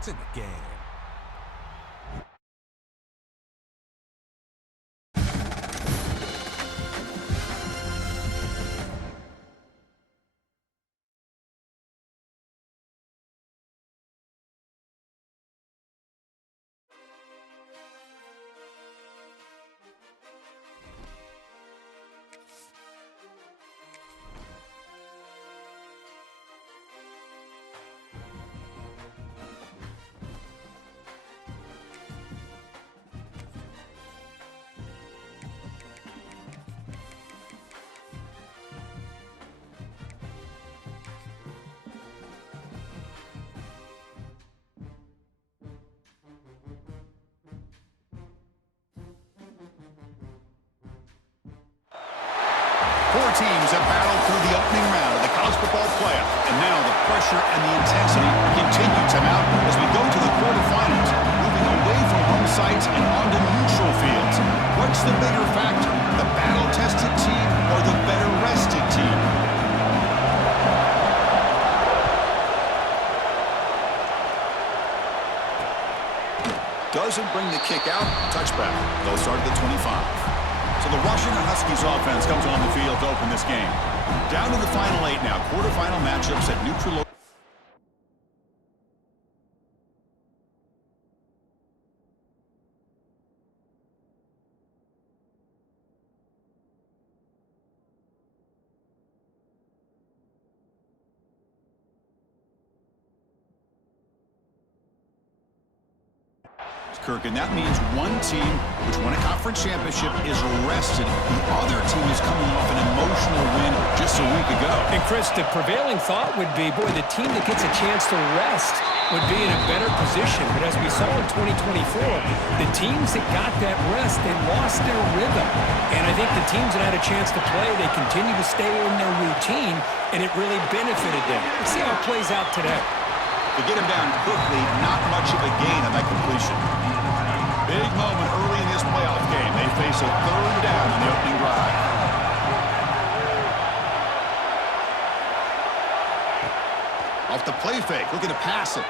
It's in the game. Four teams have battled through the opening round of the college football playoff, and now the pressure and the intensity continue to mount as we go to the quarterfinals, moving away from home sites and onto neutral fields. What's the bigger factor, the battle-tested team or the better-rested team? Doesn't bring the kick out. Touchback. They'll start at the 25. So the Washington Huskies offense comes on the field to open this game. Down to the final 8 now. Quarterfinal matchups at neutral. Kirk, and that means one team which won a conference championship is rested. The other team is coming off an emotional win just a week ago. And Chris, the prevailing thought would be, boy, the team that gets a chance to rest would be in a better position. But as we saw in 2024, the teams that got that rest, they lost their rhythm. And I think the teams that had a chance to play, they continue to stay in their routine, and it really benefited them. Let's see how it plays out today. To get him down quickly, not much of a gain on that completion. Big moment early in this playoff game. They face a third down on the opening drive. Off the play fake, looking to pass it.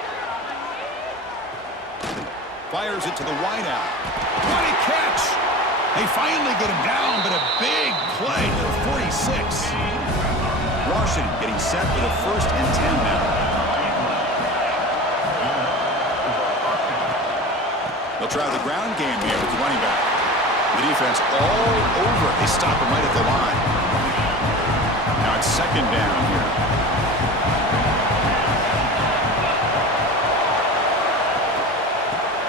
Fires it to the wideout. What a catch! They finally get him down, but a big play to the 46. Washington getting set with a 1st and 10 now. They'll try the ground game here with the running back. The defense all over. They stop him right at the line. Now it's 2nd down here.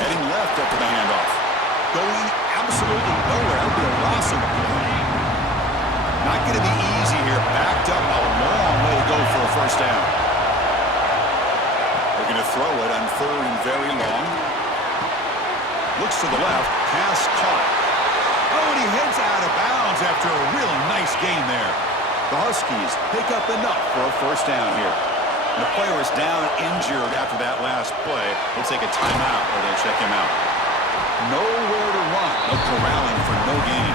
Heading left after the handoff. Going absolutely nowhere. That would be a loss of the play. Not going to be easy here. Backed up a long way to go for a 1st down. They're going to throw it on 3rd and very long. Looks to the left, pass caught. Oh, and he heads out of bounds after a really nice gain there. The Huskies pick up enough for a 1st down here. And the player is down injured after that last play. They'll take a timeout or they'll check him out. Nowhere to run. No corralling for no gain.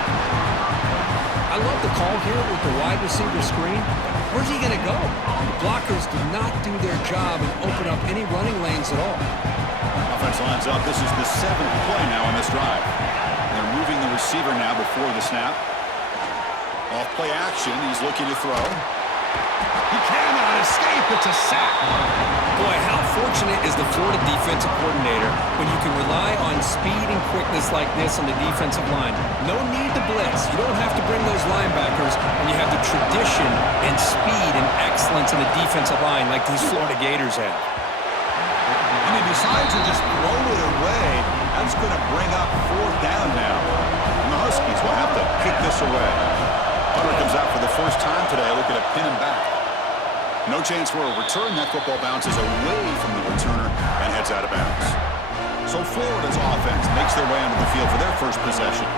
I love the call here with the wide receiver screen. Where's he going to go? The blockers did not do their job and open up any running lanes at all. Offense lines up. This is the 7th play now on this drive. They're moving the receiver now before the snap. Off play action. He's looking to throw. He cannot escape. It's a sack. Boy, how fortunate is the Florida defensive coordinator when you can rely on speed and quickness like this on the defensive line. No need to blitz. You don't have to bring those linebackers, and you have the tradition and speed and excellence in the defensive line like these Florida Gators have. And he decides to just throw it away. That's going to bring up 4th down now. And the Huskies will have to kick this away. Hunter comes out for the 1st time today, looking to pin him back. No chance for a return. That football bounces away from the returner and heads out of bounds. So Florida's offense makes their way onto the field for their 1st possession.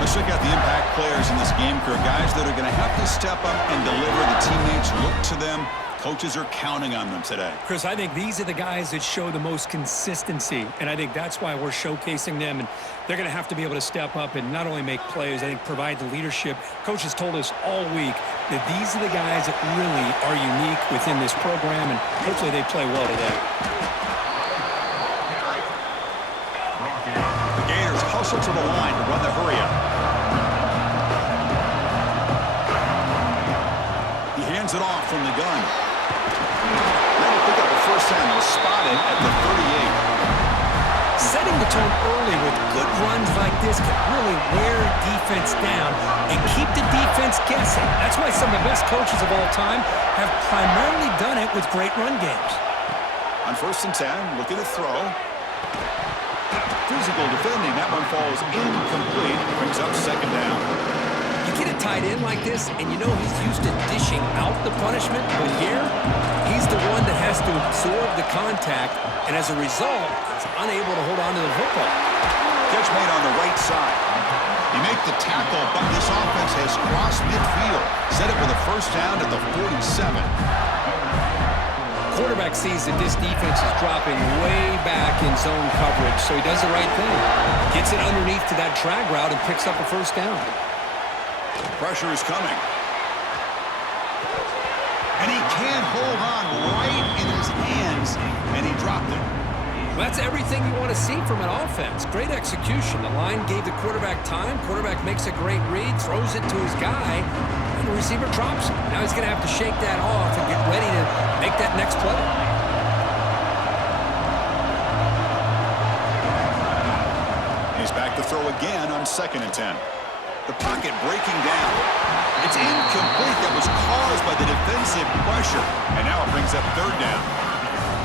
Let's check out the impact players in this game, crew. Guys that are going to have to step up and deliver. The teammates look to them. Coaches are counting on them today. Chris, I think these are the guys that show the most consistency, and I think that's why we're showcasing them, and they're going to have to be able to step up and not only make plays, I think provide the leadership. Coaches told us all week that these are the guys that really are unique within this program, and hopefully they play well today. Reversal to the line to run the hurry-up. He hands it off from the gun. That'll pick up the first down. It was spotted at the 38. Setting the tone early with good runs like this can really wear defense down and keep the defense guessing. That's why some of the best coaches of all time have primarily done it with great run games. On 1st and 10, looking to throw. Physical defending. That one falls incomplete. Brings up 2nd down. You get a tight end like this, and you know he's used to dishing out the punishment, but here, he's the one that has to absorb the contact, and as a result, he's unable to hold on to the football. Catch made on the right side. You make the tackle, but this offense has crossed midfield. Set up with a first down at the 47. Quarterback sees that this defense is dropping way back in zone coverage, so he does the right thing. Gets it underneath to that drag route and picks up a first down. Pressure is coming. And he can't hold on right in his hands, and he dropped it. Well, that's everything you want to see from an offense. Great execution. The line gave the quarterback time. Quarterback makes a great read, throws it to his guy, and the receiver drops it. Now he's going to have to shake that off and get ready to make that next play. He's back to throw again on 2nd and 10. The pocket breaking down. It's incomplete. That was caused by the defensive pressure. And now it brings up 3rd down.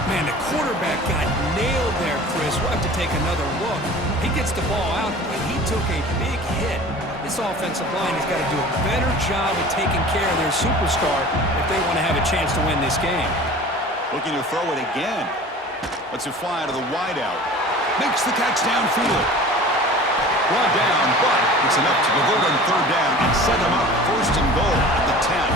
Man, the quarterback got nailed there, Chris. We'll have to take another look. He gets the ball out, but he took a big hit. This offensive line has got to do a better job of taking care of their superstar if they want to have a chance to win this game. Looking to throw it again. Lets it fly to the wideout. Makes the catch downfield. Brought down, but it's enough to convert on 3rd down and set them up 1st and goal at the 10.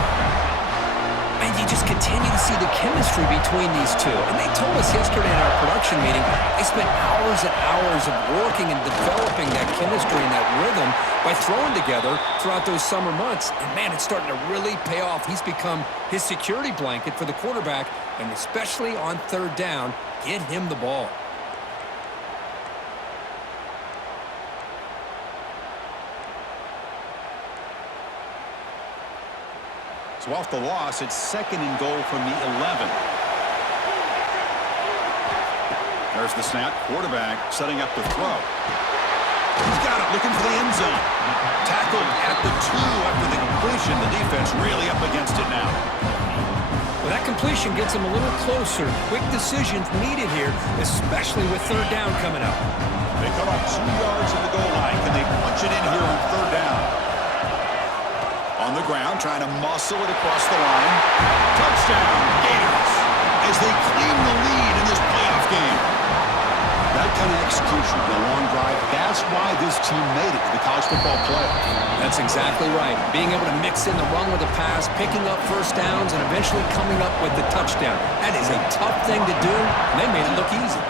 And you just continue to see the chemistry between these two. And they told us yesterday in our production meeting, they spent hours and hours of working and developing that chemistry and that rhythm by throwing together throughout those summer months. And, man, it's starting to really pay off. He's become his security blanket for the quarterback, and especially on 3rd down, get him the ball. So off the loss, it's 2nd and goal from the 11. There's the snap. Quarterback setting up to throw. He's got it, looking for the end zone. Tackled at the 2 after the completion. The defense really up against it now. Well, that completion gets him a little closer. Quick decisions needed here, especially with 3rd down coming up. They come up 2 yards in the goal line. Can they punch it in here on 3rd down? On the ground, trying to muscle it across the line. Touchdown, Gators, as they claim the lead in this playoff game. That kind of execution in a long drive, that's why this team made it to the college football playoff. That's exactly right. Being able to mix in the run with the pass, picking up first downs, and eventually coming up with the touchdown. That is a tough thing to do, and they made it look easy.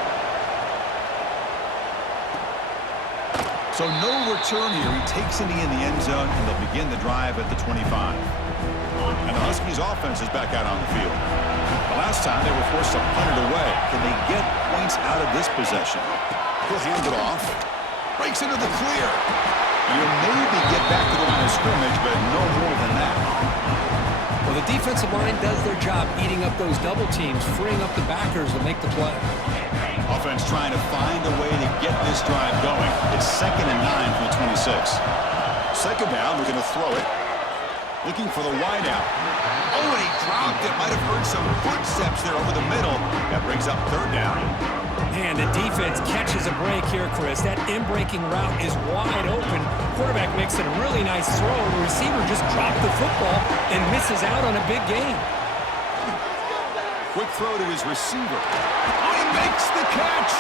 So no return here. He takes it in the end zone, and they'll begin the drive at the 25. And the Huskies' offense is back out on the field. The last time they were forced to punt it away. Can they get points out of this possession? He'll hand it off. Breaks into the clear. You'll maybe get back to the line of scrimmage, but no more than that. Well, the defensive line does their job eating up those double teams, freeing up the backers to make the play. Offense trying to find a way to get this drive going. It's 2nd and 9 from the 26. 2nd down, we're going to throw it. Looking for the wideout. Oh, and he dropped it. Might have heard some footsteps there over the middle. That brings up 3rd down. Man, the defense catches a break here, Chris. That in-breaking route is wide open. Quarterback makes it a really nice throw. The receiver just dropped the football and misses out on a big gain. Quick throw to his receiver. Oh, he makes the catch.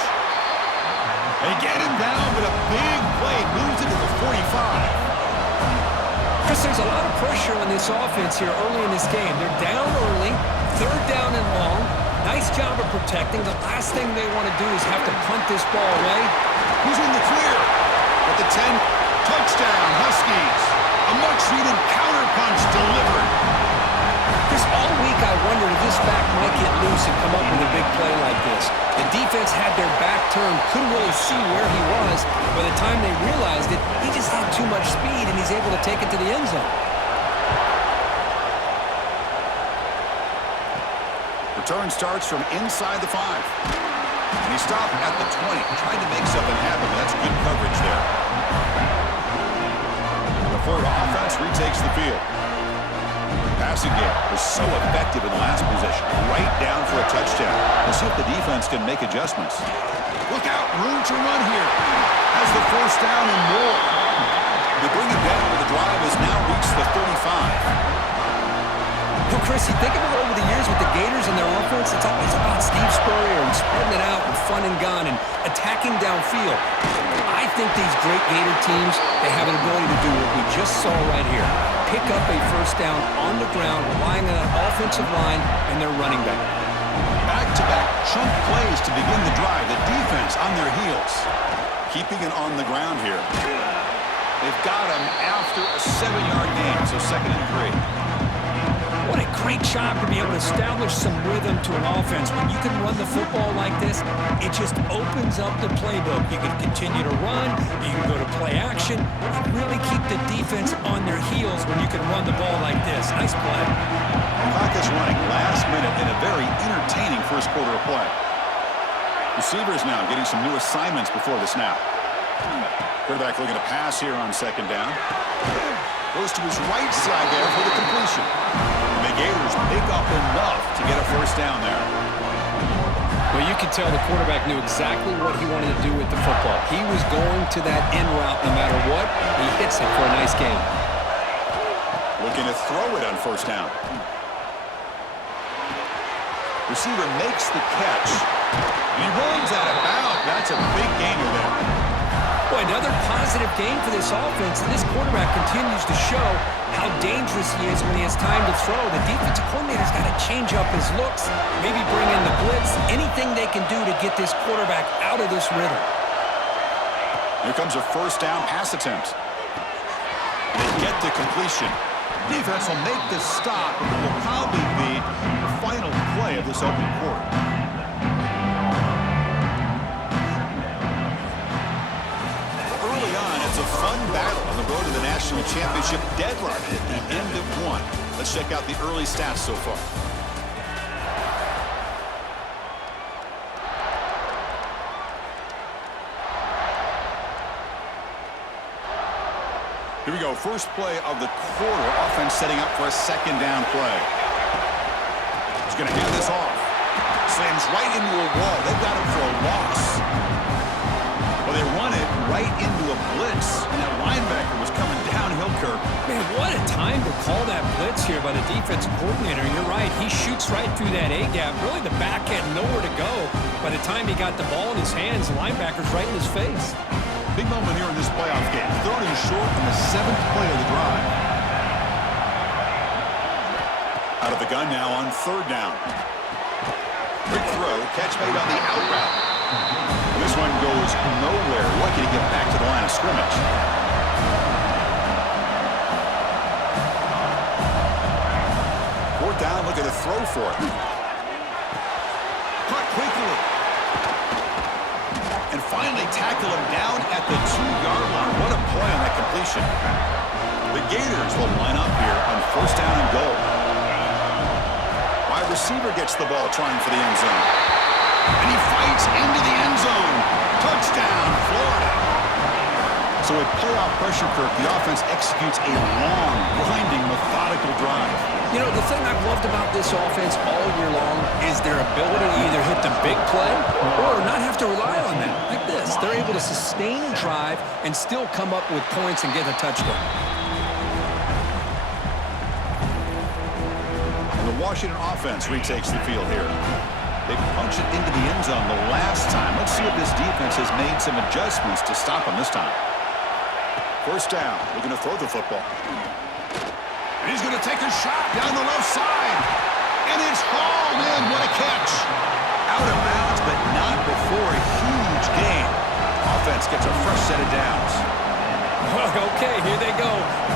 They get him down, but a big play moves into the 45. Chris, there's a lot of pressure on this offense here early in this game. They're down early, 3rd down and long. Nice job of protecting. The last thing they want to do is have to punt this ball away. Who's in the clear? At the 10, touchdown, Huskies. A much-needed counterpunch delivered. Chris, all week I wondered if this back might get loose and come up with a big play like this. The defense had their back turned, couldn't really see where he was. By the time they realized it, he just had too much speed, and he's able to take it to the end zone. Return starts from inside the 5. And he stopped at the 20, trying to make something happen, but that's good coverage there. And the Florida offense retakes the field. Passing game was so effective in the last possession, right down for a touchdown. We'll see if the defense can make adjustments. Look out, room to run here. Has the first down and more. They bring it down, but the drive has now reached the 35. Well, Chris, you think about over the years with the Gators and their offense, it's always about Steve Spurrier and spreading it out and fun and gun and attacking downfield. I think these great Gator teams, they have an ability to do what we just saw right here. Pick up a first down on the ground, relying on an offensive line and their running back. Back-to-back chunk plays to begin the drive. The defense on their heels. Keeping it on the ground here. They've got him after a 7-yard gain, so 2nd and 3. What a great job to be able to establish some rhythm to an offense. When you can run the football like this, it just opens up the playbook. You can continue to run. You can go to play action. And really keep the defense on their heels when you can run the ball like this. Nice play. The clock is running last minute in a very entertaining first quarter of play. Receivers now getting some new assignments before the snap. Quarterback looking to pass here on 2nd down. Goes to his right side there for the completion. And the Gators pick up enough to get a first down there. Well, you could tell the quarterback knew exactly what he wanted to do with the football. He was going to that end route no matter what. He hits it for a nice gain. Looking to throw it on first down. Receiver makes the catch. He runs out of bounds. That's a big gainer there. Boy, another positive game for this offense, and this quarterback continues to show how dangerous he is when he has time to throw. The defensive coordinator's got to change up his looks, maybe bring in the blitz, anything they can do to get this quarterback out of this rhythm. Here comes a first down pass attempt. They get the completion. Defense will make this stop, and it will probably be the final play of this opening quarter. It's a fun battle on the road to the national championship deadline at the end of 1. Let's check out the early stats so far. Here we go. First play of the quarter. Offense setting up for a 2nd down play. He's going to hand this off. Slams right into a wall. They've got him for a loss. Well, they run it right into a blitz, and that linebacker was coming downhill, Kirk. Man, what a time to call that blitz here by the defensive coordinator. You're right. He shoots right through that A-gap. Really, the back had nowhere to go. By the time he got the ball in his hands, the linebacker's right in his face. Big moment here in this playoff game. 3rd and short on the 7th play of the drive. Out of the gun now on 3rd down. Quick throw. Catch made on the out route. This one goes nowhere. Lucky to get back to the line of scrimmage. 4th down, looking to throw for it. Caught quickly. And finally tackle him down at the 2-yard line. What a play on that completion. The Gators will line up here on 1st down and goal. Wide receiver gets the ball trying for the end zone. And he fights into the end zone. Touchdown, Florida. So with playoff pressure, Kirk, the offense executes a long, grinding, methodical drive. You know, the thing I've loved about this offense all year long is their ability to either hit the big play or not have to rely on that. Like this. They're able to sustain a drive and still come up with points and get a touchdown. And the Washington offense retakes the field here. They punch it into the end zone the last time. Let's see if this defense has made some adjustments to stop them this time. First down. Looking to throw the football. And he's going to take a shot down the left side. And it's hauled in. What a catch. Out of bounds, but not before a huge gain. Offense gets a fresh set of downs. Okay, here they go.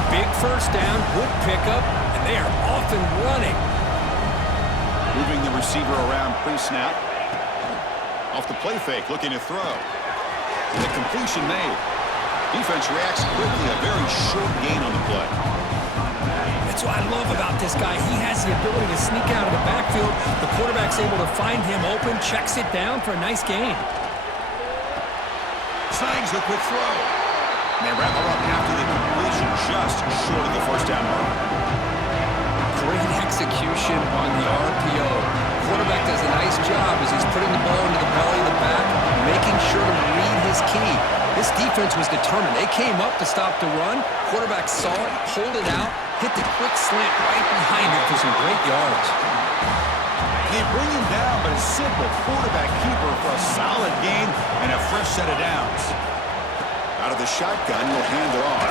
Big first down, good pickup, and they are off and running. Moving the receiver around pre-snap. Off the play fake, looking to throw. The completion made. Defense reacts quickly, a very short gain on the play. That's what I love about this guy. He has the ability to sneak out of the backfield. The quarterback's able to find him open, checks it down for a nice gain. Slangs a quick throw. And they wrap it up after the completion, just short of the first down mark. Great execution on the RPO. Quarterback does a nice job as he's putting the ball into the belly of the back, making sure to read his key. This defense was determined. They came up to stop the run. Quarterback saw it, pulled it out, hit the quick slant right behind it for some great yards. They bring him down, but a simple quarterback keeper for a solid gain and a fresh set of downs. Out of the shotgun, he'll hand it off.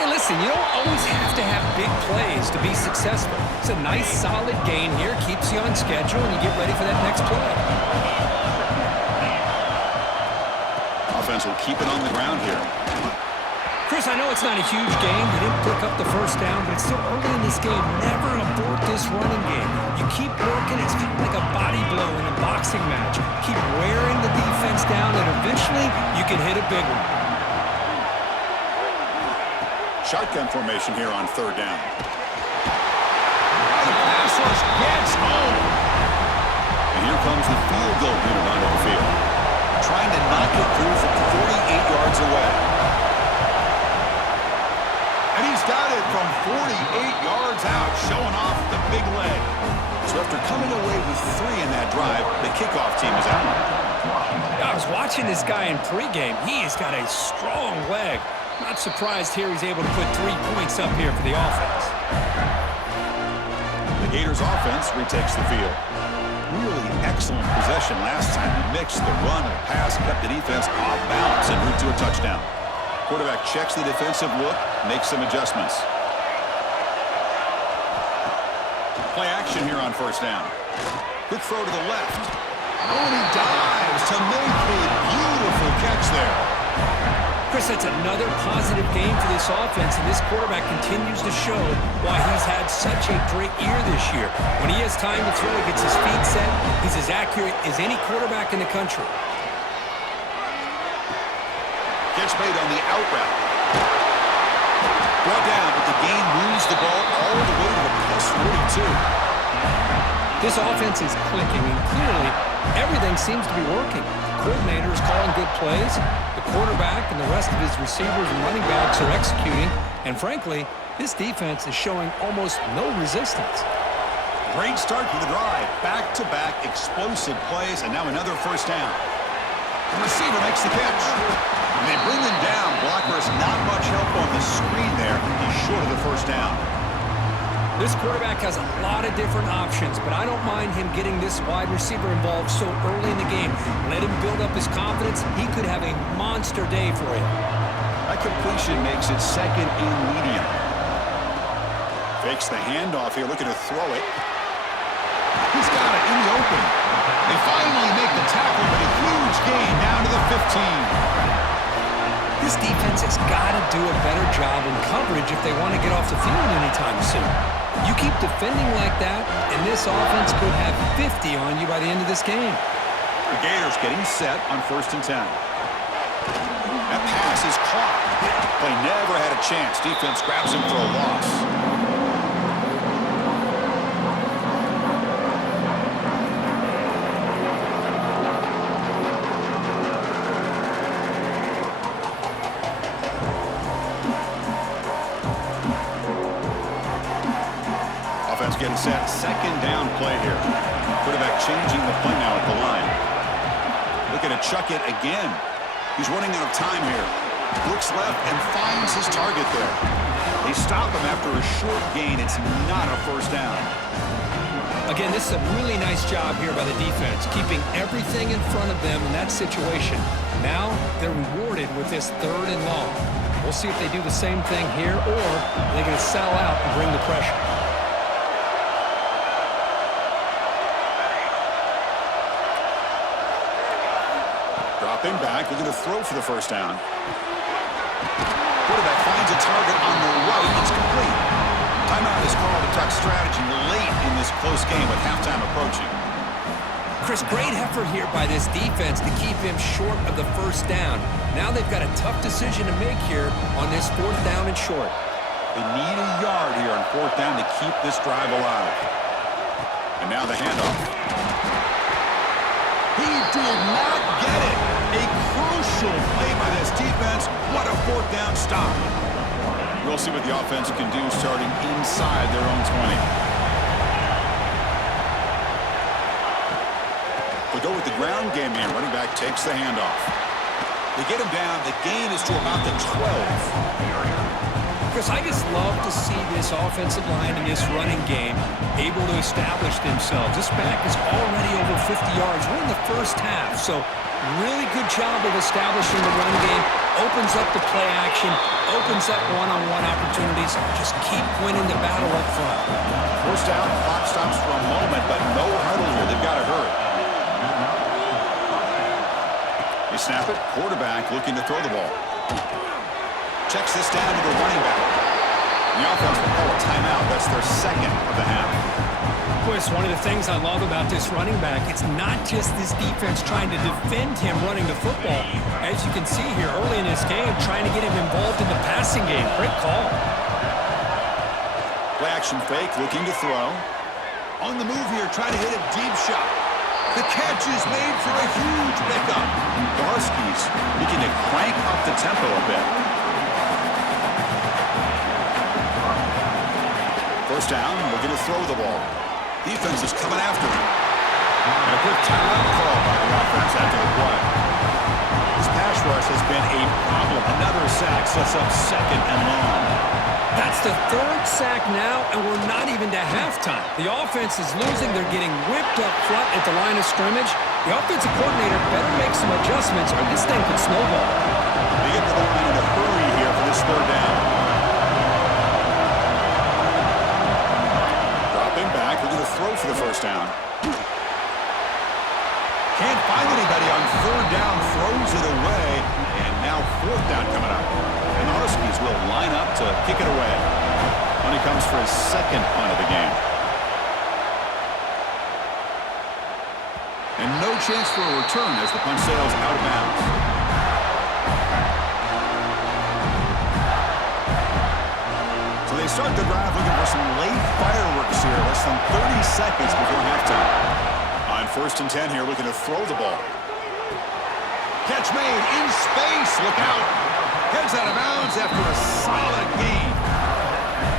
Hey, listen, you don't always have to have big plays to be successful. It's a nice, solid gain here, keeps you on schedule, and you get ready for that next play. Offense will keep it on the ground here. Chris, I know it's not a huge game. They didn't pick up the first down, but it's still early in this game. Never abort this running game. You keep working. It's kind of like a body blow in a boxing match. Keep wearing the defense down, and eventually you can hit a big one. Shotgun formation here on third down. The pass rush gets home. And here comes the field goal unit onto the field. Trying to knock it through from 48 yards away. And he's got it from 48 yards out, showing off the big leg. So after coming away with 3 in that drive, the kickoff team is out. I was watching this guy in pregame. He has got a strong leg. Not surprised here he's able to put 3 points up here for the offense. The Gators offense retakes the field. Really excellent possession last time. He mixed the run and pass, kept the defense off balance and route to a touchdown. Quarterback checks the defensive look, makes some adjustments. Play action here on first down. Quick throw to the left. Oh, and he dives to make a beautiful catch there. Chris, that's another positive game for this offense, and this quarterback continues to show why he's had such a great year this year. When he has time to throw, he gets his feet set. He's as accurate as any quarterback in the country. Catch made on the out route. Brought down, but the gain moves the ball all the way to the plus 42. This offense is clicking, and clearly everything seems to be working. The coordinator is calling good plays. The quarterback and the rest of his receivers and running backs are executing. And frankly, this defense is showing almost no resistance. Great start to the drive. Back-to-back explosive plays, and now another first down. The receiver makes the catch. And they bring him down. Blocker's not much help on the screen there. He's short of the first down. This quarterback has a lot of different options, but I don't mind him getting this wide receiver involved so early in the game. Let him build up his confidence. He could have a monster day for him. That completion makes it second and medium. Fakes the handoff here, looking to throw it. He's got it in the open. They finally make the tackle, but a huge gain down to the 15. This defense has got to do a better job in coverage if they want to get off the field anytime soon. You keep defending like that, and this offense could have 50 on you by the end of this game. The Gators getting set on 1st and 10. That pass is caught. Play never had a chance. Defense grabs him for a loss. Getting set, second down play here. Quarterback changing the play now at the line. Looking to chuck it again. He's running out of time here. Looks left and finds his target there. They stop him after a short gain. It's not a first down. Again, this is a really nice job here by the defense, keeping everything in front of them in that situation. Now they're rewarded with this 3rd and long. We'll see if they do the same thing here, or they're going to sell out and bring the pressure. Dropping back, looking to throw for the first down. Quarterback finds a target on the right. It's complete. Timeout is called. talk strategy late in this close game with halftime approaching. Chris, great effort here by this defense to keep him short of the first down. Now they've got a tough decision to make here on this 4th down and short. They need a yard here on 4th down to keep this drive alive. And now the handoff. He did not get it. A crucial play by this defense. What a 4th down stop. We'll see what the offense can do starting inside their own 20. They go with the ground game here. Running back takes the handoff. They get him down. The gain is to about the 12. Chris, I just love to see this offensive line in this running game able to establish themselves. This back is already over 50 yards. We're in the first half, so really good job of establishing the run game. Opens up the play action, opens up one-on-one opportunities. Just keep winning the battle up front. First down, clock stops for a moment, but no huddle here. They've got to hurry. They snap it. Quarterback looking to throw the ball. Checks this down to the running back. The offense will call a timeout. That's their second of the half. Chris, one of the things I love about this running back, it's not just this defense trying to defend him running the football. As you can see here early in this game, trying to get him involved in the passing game. Great call. Play action fake, looking to throw. On the move here, trying to hit a deep shot. The catch is made for a huge pickup. The Huskies looking to crank up the tempo a bit. First down, looking to throw the ball. Defense is coming after him. And a quick timeout call by the offense after the play. This pass rush has been a problem. Another sack sets up 2nd and long. That's the 3rd sack now, and we're not even to halftime. The offense is losing. They're getting whipped up front at the line of scrimmage. The offensive coordinator better make some adjustments or this thing could snowball. They get to the line in a hurry here for this 3rd down. Dropping back, looking to throw for the first down. Can't find anybody on 3rd down, throws it away, and now 4th down coming up. And the Huskies will line up to kick it away when he comes for his 2nd punt of the game. And no chance for a return as the punt sails out of bounds. So they start the drive looking for some late fireworks here, less than 30 seconds before halftime. On 1st and 10 here, looking to throw the ball. Catch made in space. Look out. Heads out of bounds after a solid gain.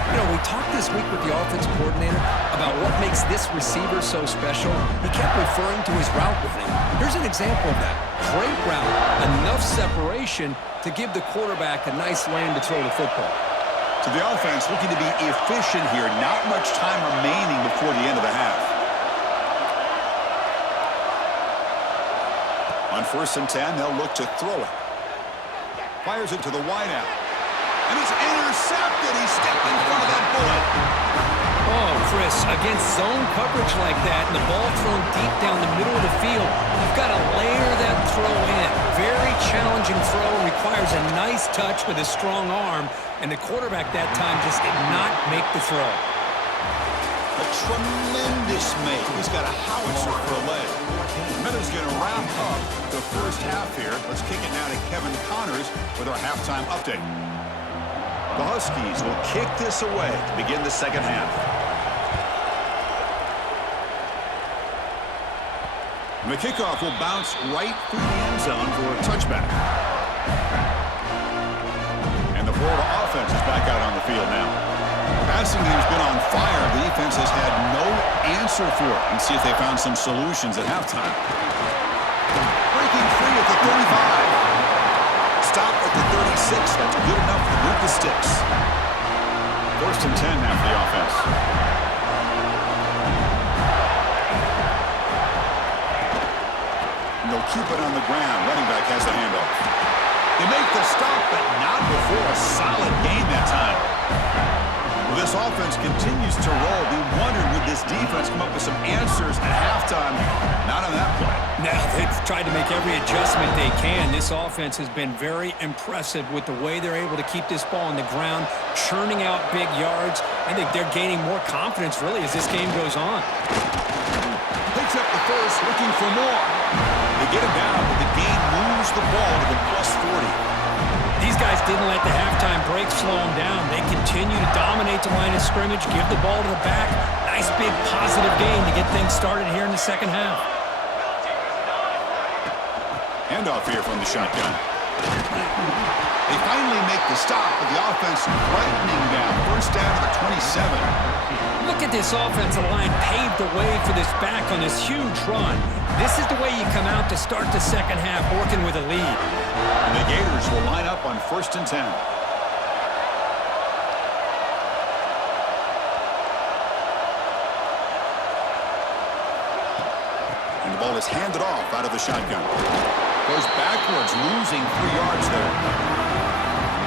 You know, we talked this week with the offensive coordinator about what makes this receiver so special. He kept referring to his route running. Here's an example of that. Great route, enough separation to give the quarterback a nice lane to throw the football. So the offense looking to be efficient here. Not much time remaining before the end of the half. On 1st and 10, they'll look to throw it. Fires it to the wideout. And he's intercepted. He stepped in front of that bullet. Oh, Chris, against zone coverage like that and the ball thrown deep down the middle of the field, you've got to layer that throw in. Very challenging throw, requires a nice touch with a strong arm, and the quarterback that time just did not make the throw. A tremendous make. He's got a howitzer for a leg. Miller's going to wrap up the first half here. Let's kick it now to Kevin Connors with our halftime update. The Huskies will kick this away to begin the 2nd half. And the kickoff will bounce right through the end zone for a touchback. And the Florida offense is back out on the field now. Passing game's been on fire. The defense has had no answer for it. And see if they found some solutions at halftime. Breaking free at the 35. Stop at the 36. That's good enough to move the sticks. 1st and 10 now for the offense. And they'll keep it on the ground. Running back has the handoff. They make the stop, but not before a solid gain that time. Well, this offense continues to roll. We wondered, would this this defense come up with some answers at halftime. Not on that play. Now they've tried to make every adjustment they can. This offense has been very impressive with the way they're able to keep this ball on the ground, churning out big yards. I think they're gaining more confidence, really, as this game goes on. Picks up the first, looking for more. They get him down, but the game moves the ball to the +40. These guys didn't let the halftime break slow them down. They continue to dominate the line of scrimmage, give the ball to the back. Nice big positive game to get things started here in the second half. Handoff here from the shotgun. They finally make the stop, but the offense threatening down. First down to the 27. Look at this offensive line paved the way for this back on this huge run. This is the way you come out to start the second half, working with a lead. And the Gators will line up on 1st and 10. And the ball is handed off out of the shotgun. Goes backwards, losing 3 yards there.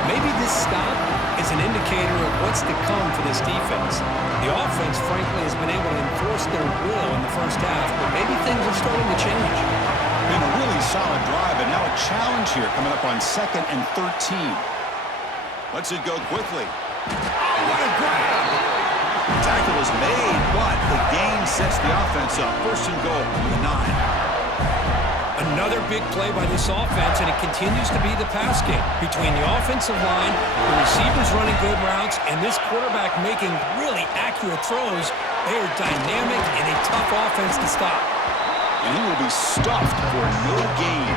Maybe this stop is an indicator of what's to come for this defense. The offense, frankly, has been able to enforce their will in the first half, but maybe things are starting to change. Been a really solid drive, and now a challenge here coming up on 2nd and 13. Lets it go quickly. Oh, what a grab! Tackle is made, but the gain sets the offense up. 1st and goal from the 9. Another big play by this offense, and it continues to be the pass game. Between the offensive line, the receivers running good routes, and this quarterback making really accurate throws, they are dynamic and a tough offense to stop. And he will be stuffed for no gain.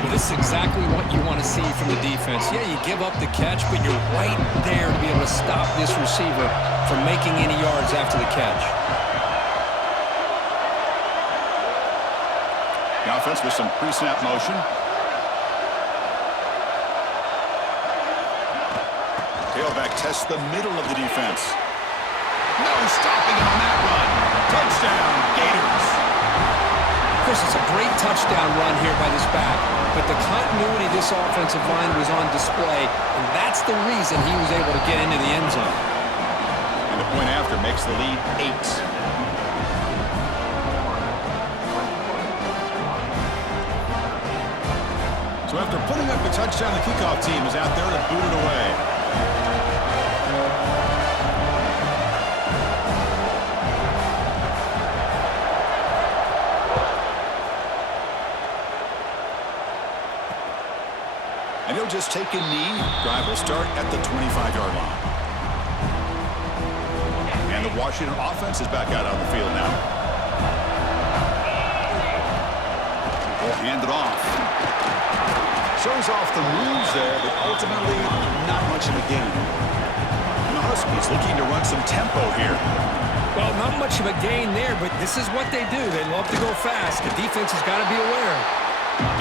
Well, this is exactly what you want to see from the defense. Yeah, you give up the catch, but you're right there to be able to stop this receiver from making any yards after the catch. The offense with some pre-snap motion. Tailback tests the middle of the defense. No stopping him on that run. Touchdown, Gators. Chris, it's a great touchdown run here by this back, but the continuity of this offensive line was on display, and that's the reason he was able to get into the end zone. And the point after makes the lead 8. So after putting up a touchdown, the kickoff team is out there to boot it away. And he'll just take a knee. Drive will start at the 25-yard line. And the Washington offense is back out on the field now. We'll hand it off. Shows off the moves there, but ultimately not much of a gain. And the Huskies looking to run some tempo here. Well, not much of a gain there, but this is what they do. They love to go fast. The defense has got to be aware.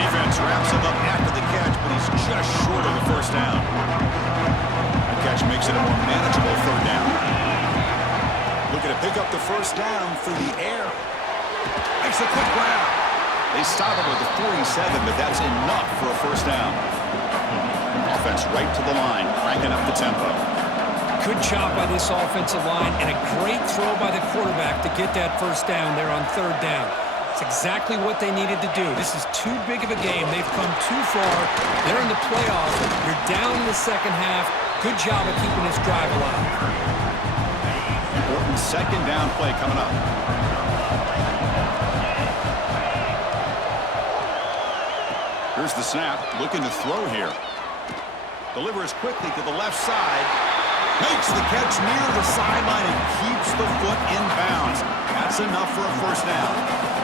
Defense wraps him up after the catch, but he's just short of the first down. The catch makes it a more manageable 3rd down. Looking to pick up the first down through the air. Makes a quick grab. They stop him with the 47, but that's enough for a first down. Offense right to the line, cranking up the tempo. Good job by this offensive line, and a great throw by the quarterback to get that first down there on 3rd down. It's exactly what they needed to do. This is too big of a game. They've come too far. They're in the playoffs. You're down in the second half. Good job of keeping this drive alive. Important 2nd down play coming up. Here's the snap, looking to throw here. Delivers quickly to the left side. Makes the catch near the sideline and keeps the foot in bounds. That's enough for a first down.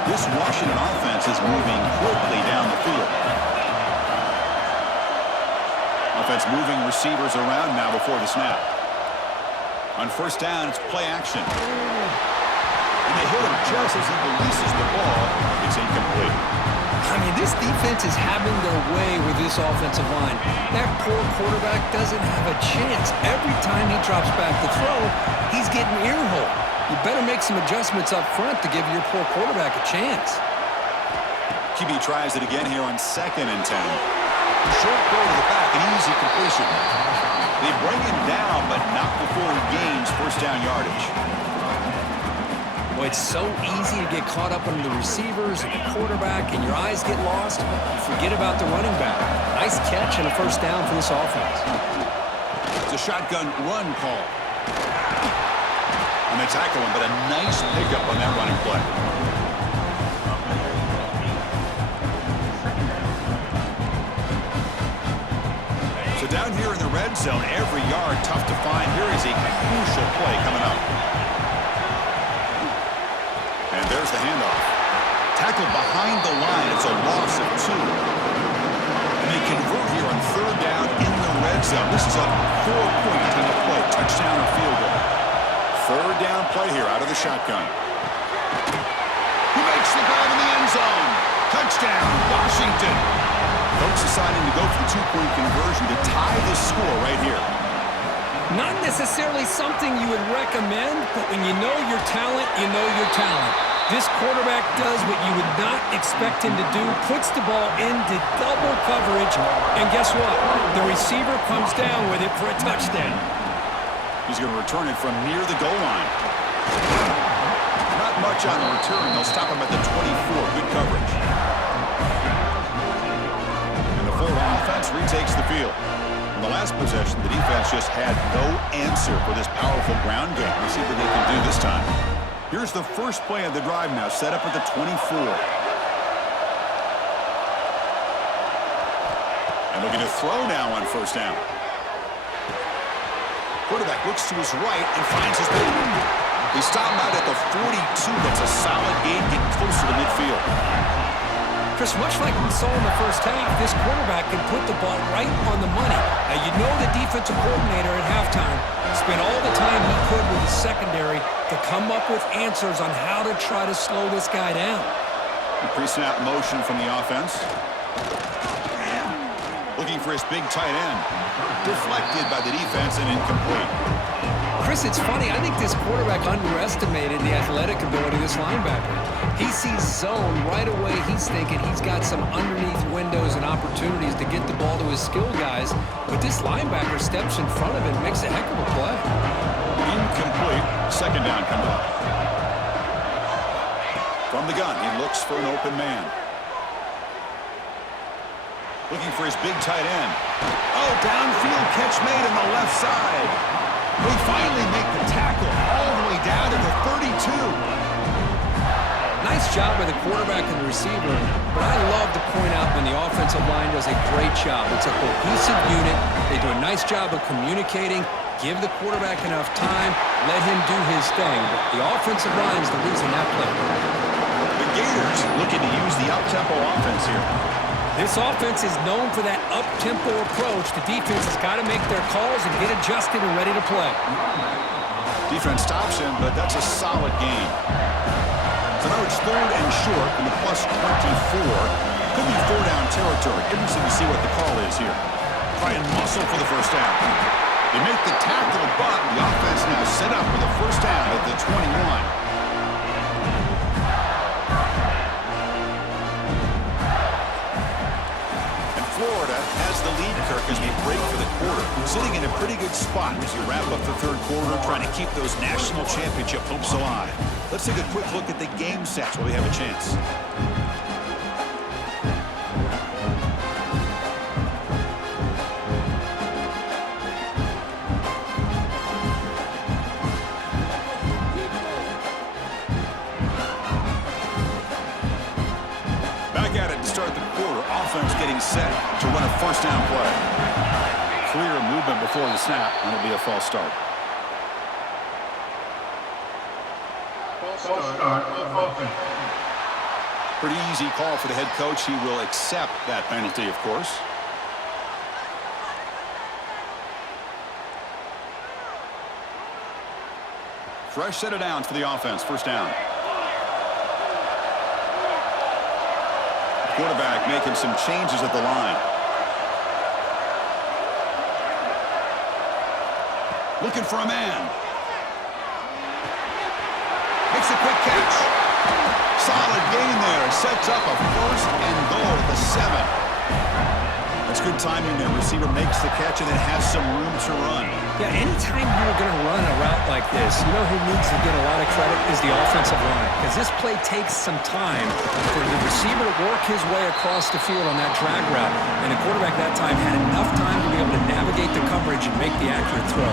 This Washington offense is moving quickly down the field. Offense moving receivers around now before the snap. On 1st down, it's play action. And they hit him just as he releases the ball. It's incomplete. I mean, this defense is having their way with this offensive line. That poor quarterback doesn't have a chance. Every time he drops back to throw, he's getting ear-hole. You better make some adjustments up front to give your poor quarterback a chance. QB tries it again here on 2nd and 10. Short throw to the back, an easy completion. They bring him down, but not before he gains first down yardage. Well, it's so easy to get caught up under the receivers and the quarterback, and your eyes get lost. You forget about the running back. Nice catch and a first down for this offense. It's a shotgun run call. And they tackle him, but a nice pickup on that running play. So down here in the red zone, every yard tough to find. Here is a crucial play coming up. And there's the handoff. Tackled behind the line. It's a loss of 2. And they convert here on third down in the red zone. This is a 4-point kind of play. Touchdown or field goal. Third down play here out of the shotgun. Who makes the grab in the end zone? Touchdown, Washington. Coach deciding to go for the 2-point conversion to tie the score right here. Not necessarily something you would recommend, but when you know your talent, you know your talent. This quarterback does what you would not expect him to do, puts the ball into double coverage, and guess what? The receiver comes down with it for a touchdown. He's going to return it from near the goal line. Not much on the return. They'll stop him at the 24. Good coverage. And the Florida offense retakes the field. In the last possession, the defense just had no answer for this powerful ground game. Let's see what they can do this time. Here's the first play of the drive now, set up at the 24. And looking to throw now on first down. Quarterback looks to his right and finds his man. He stopped him out at the 42. That's a solid gain, getting closer to midfield. Chris, much like we saw in the first half, this quarterback can put the ball right on the money. Now, you know the defensive coordinator at halftime spent all the time he could with his secondary to come up with answers on how to try to slow this guy down. Pre-snap motion from the offense. Looking for his big tight end. Deflected by the defense and incomplete. Chris, it's funny. I think this quarterback underestimated the athletic ability of this linebacker. He sees zone right away. He's thinking he's got some underneath windows and opportunities to get the ball to his skill guys. But this linebacker steps in front of it and makes a heck of a play. Incomplete. Second down coming up. From the gun, he looks for an open man. Looking for his big tight end. Oh, downfield catch made on the left side. They finally make the tackle all the way down to the 32. Nice job by the quarterback and the receiver, but I love to point out when the offensive line does a great job. It's a cohesive unit. They do a nice job of communicating, give the quarterback enough time, let him do his thing. But the offensive line is the reason that play. The Gators looking to use the up-tempo offense here. This offense is known for that up-tempo approach. The defense has got to make their calls and get adjusted and ready to play. Defense stops him, but that's a solid gain. So now it's third and short in the plus 24. Could be 4-down territory. Interesting to see what the call is here. Try and muscle for the first down. They make the tackle, but the offense now set up for the first down at the 21. Florida has the lead, Kirk, as we break for the quarter. Sitting in a pretty good spot as you wrap up the third quarter, trying to keep those national championship hopes alive. Let's take a quick look at the game stats while we have a chance. Back at it to start the quarter. Offense getting set to run a first down play. Clear movement before the snap, and it'll be a false start. Pretty easy call for the head coach. He will accept that penalty, of course. Fresh set of downs for the offense. First down. Quarterback making some changes at the line. Looking for a man. Makes a quick catch. Solid gain there. Sets up a first and goal at the 7. That's good timing there. Receiver makes the catch and then has some room to run. Yeah, anytime you're going to run a route like this, you know who needs to get a lot of credit is the offensive line, because this play takes some time for the receiver to work his way across the field on that drag route, and the quarterback that time had enough time to be able to navigate the coverage and make the accurate throw.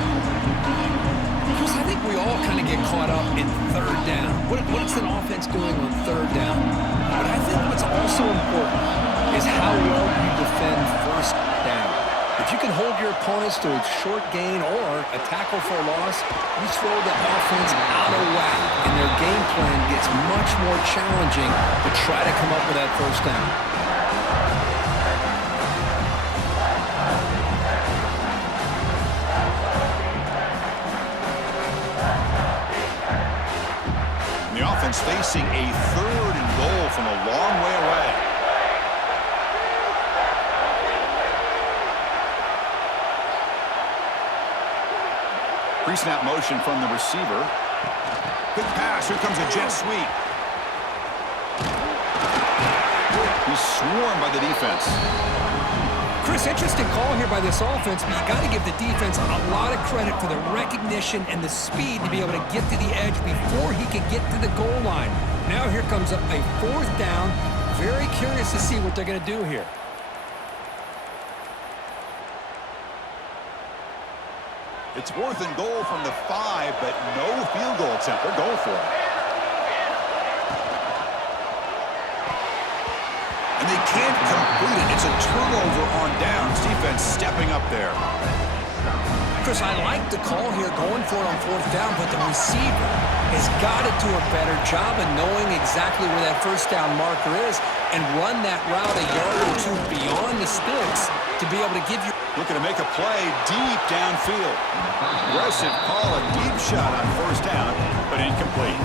Because I think we all kind of get caught up in third down. What's an offense doing on third down? But I think what's also important is how well you defend first down. If you can hold your opponents to a short gain or a tackle for a loss, you throw the offense out of whack, and their game plan gets much more challenging to try to come up with that first down. The offense facing a 3rd and goal from a long way away. Pre-snap motion from the receiver. Quick pass. Here comes a jet sweep. He's swarmed by the defense. Chris, interesting call here by this offense, but you got to give the defense a lot of credit for the recognition and the speed to be able to get to the edge before he could get to the goal line. Now here comes a 4th down. Very curious to see what they're going to do here. It's 4th and goal from the 5, but no field goal attempt. They're going for it. And they can't complete it. It's a turnover on downs. Defense stepping up there. Chris, I like the call here going for it on 4th down, but the receiver has got to do a better job of knowing exactly where that first down marker is and run that route a yard or two beyond the sticks to be able to give you. Looking to make a play deep downfield. Aggressive call, a deep shot on 1st down, but incomplete.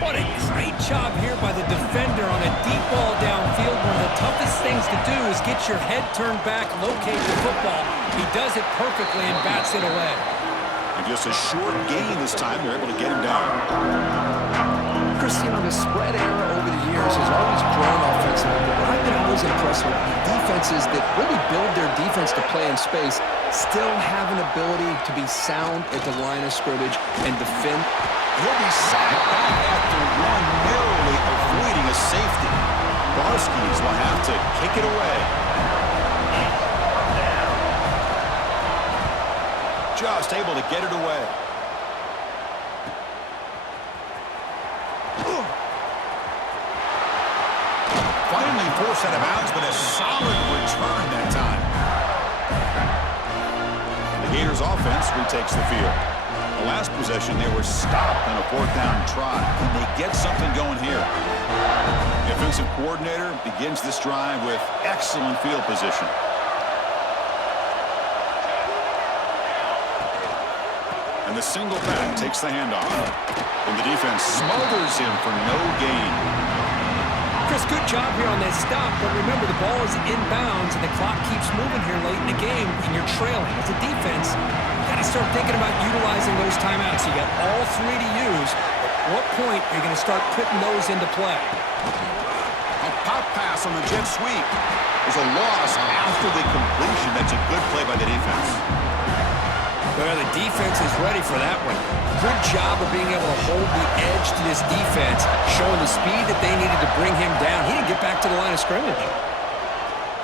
What a great job here by the defender on a deep ball downfield. One of the toughest things to do is get your head turned back, locate the football. He does it perfectly and bats it away. And just a short gain this time. They're able to get him down. Chris, you know, the spread era over the years has always grown offensively, but what I've been always impressed with defenses that really build their defense to play in space still have an ability to be sound at the line of scrimmage and defend. He'll be sacked back after one, narrowly avoiding a safety. The Huskies will have to kick it away. Just able to get it away. Finally forced out of bounds, but a solid return that time. The Gators offense retakes the field. The last possession, they were stopped on a 4th down try. Can they get something going here? The offensive coordinator begins this drive with excellent field position. And the single back takes the handoff. And the defense smothers him for no gain. Chris, good job here on that stop, but remember the ball is inbounds and the clock keeps moving here late in the game and you're trailing. As a defense, you got to start thinking about utilizing those timeouts. You got all 3 to use. At what point are you going to start putting those into play? A pop pass on the jet sweep. There's a loss after the completion. That's a good play by the defense. Well, the defense is ready for that one. Good job of being able to hold the edge to this defense, showing the speed that they needed to bring him down. He didn't get back to the line of scrimmage.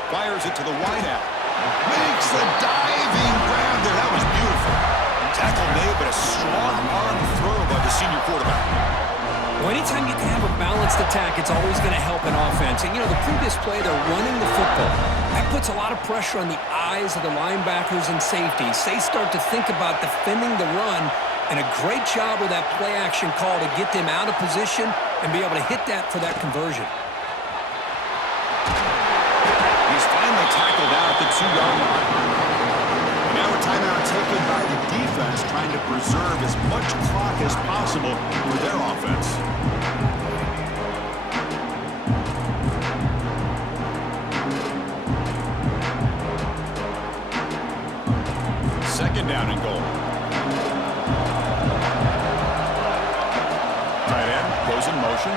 Fires it to the wideout. Makes the diving grab there. That was beautiful. Tackle made, but a strong arm throw by the senior quarterback. Well, anytime you can have a balanced attack, it's always going to help an offense. And, you know, the previous play, they're running the football. That puts a lot of pressure on the eyes of the linebackers and safeties. They start to think about defending the run, and a great job with that play-action call to get them out of position and be able to hit that for that conversion. He's finally tackled out at the 2-yard line. Now a timeout taken by the defense, trying to preserve as much clock as possible for their offense. Second down and goal. Tight end goes in motion.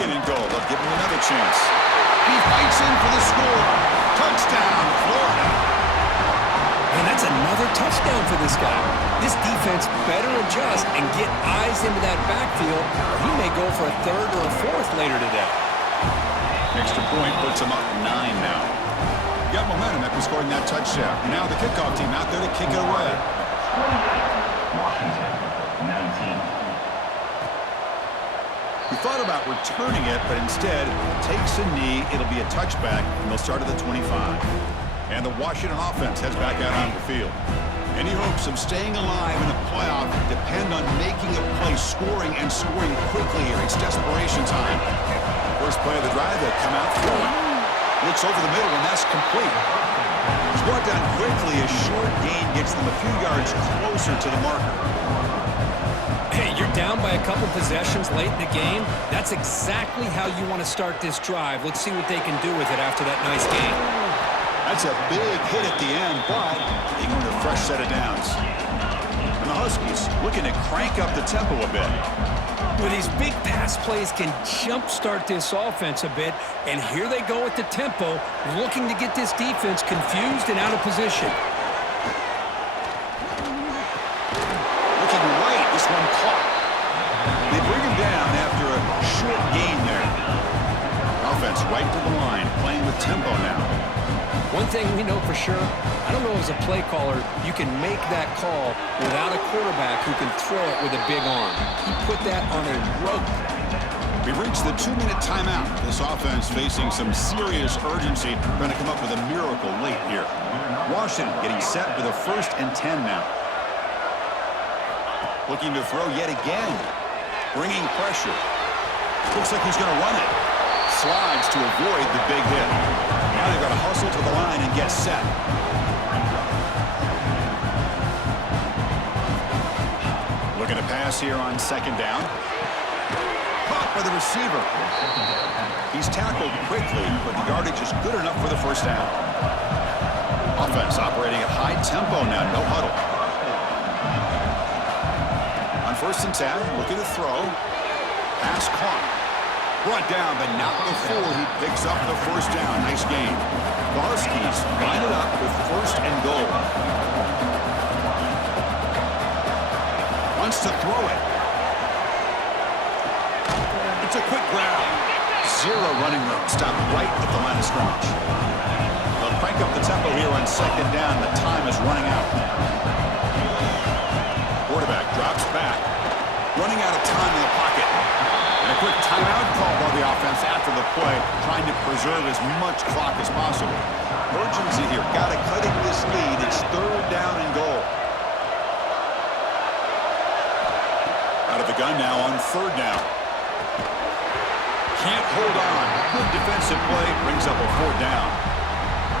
second and goal. They'll give him another chance. He fights in for the score. Touchdown, Florida. And that's another touchdown for this guy. This defense better adjust and get eyes into that backfield, or he may go for a third or a fourth later today. Extra point puts him up 9 now. Got momentum after scoring that touchdown. Now the kickoff team out there to kick it away. He thought about returning it, but instead takes a knee. It'll be a touchback, and they'll start at the 25. And the Washington offense heads back out on the field. Any hopes of staying alive in the playoff depend on making a play, scoring quickly here. It's desperation time. First play of the drive, they'll come out throwing. Looks over the middle, and that's complete. It's brought down quickly. A short gain gets them a few yards closer to the marker. Hey, you're down by a couple possessions late in the game. That's exactly how you want to start this drive. Let's see what they can do with it after that nice game. That's a big hit at the end, but they go with a fresh set of downs. And the Huskies looking to crank up the tempo a bit. Well, these big pass plays can jumpstart this offense a bit, and here they go at the tempo, looking to get this defense confused and out of position. Looking right, this one caught. They bring him down after a short gain there. Offense right to the line, playing with tempo now. One thing we know for sure, I don't know as a play caller, you can make that call without a quarterback who can throw it with a big arm. He put that on a rope. We've reached the 2-minute timeout. This offense facing some serious urgency, trying to come up with a miracle late here. Washington getting set for the 1st and 10 now. Looking to throw yet again. Bringing pressure. Looks like he's going to run it. Slides to avoid the big hit. Now they've got to hustle to the line and get set. Looking to pass here on 2nd down. Caught by the receiver. He's tackled quickly, but the yardage is good enough for the 1st down. Offense operating at high tempo now, no huddle. On 1st and 10, looking to throw. Pass caught. Brought down, but not before he picks up the 1st down. Nice game. The Huskies line it up with 1st and goal. Wants to throw it. It's a quick grab. Zero running room. Stopped right at the line of scrimmage. They'll crank up the tempo here on 2nd down. The time is running out. Quarterback drops back. Running out of time in the pocket. And a quick timeout call by the offense after the play, trying to preserve as much clock as possible. Urgency here. Got to cut into this lead. It's 3rd down and goal. Out of the gun now on 3rd down. Can't hold on. Good defensive play. Brings up a 4th down.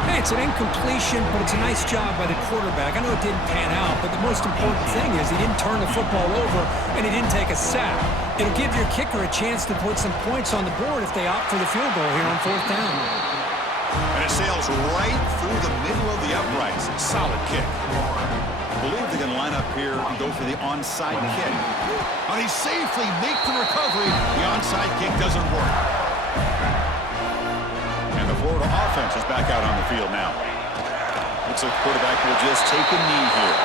Hey, it's an incompletion, but it's a nice job by the quarterback. I know it didn't pan out, but the most important thing is he didn't turn the football over and he didn't take a sack. It'll give your kicker a chance to put some points on the board if they opt for the field goal here on 4th down. And it sails right through the middle of the uprights. Solid kick. I believe they're going to line up here and go for the onside kick. And he safely makes the recovery. The onside kick doesn't work. And the Florida offense is back out on the field now. Looks like the quarterback will just take a knee here.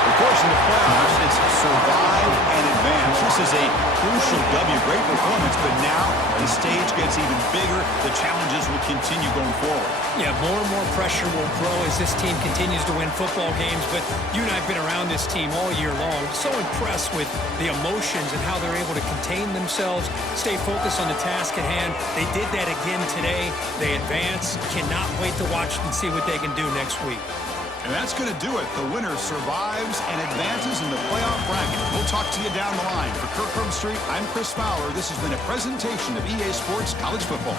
Of course, in the playoffs, it's survive and advance. This is a crucial W. Great performance, but now the stage gets even bigger. The challenges will continue going forward. Yeah, more and more pressure will grow as this team continues to win football games, but you and I have been around this team all year long. So impressed with the emotions and how they're able to contain themselves, stay focused on the task at hand. They did that again today. They advance. Cannot wait to watch and see what they can do next week. And that's going to do it. The winner survives and advances in the playoff bracket. We'll talk to you down the line. For Kirk Street, I'm Chris Fowler. This has been a presentation of EA Sports College Football.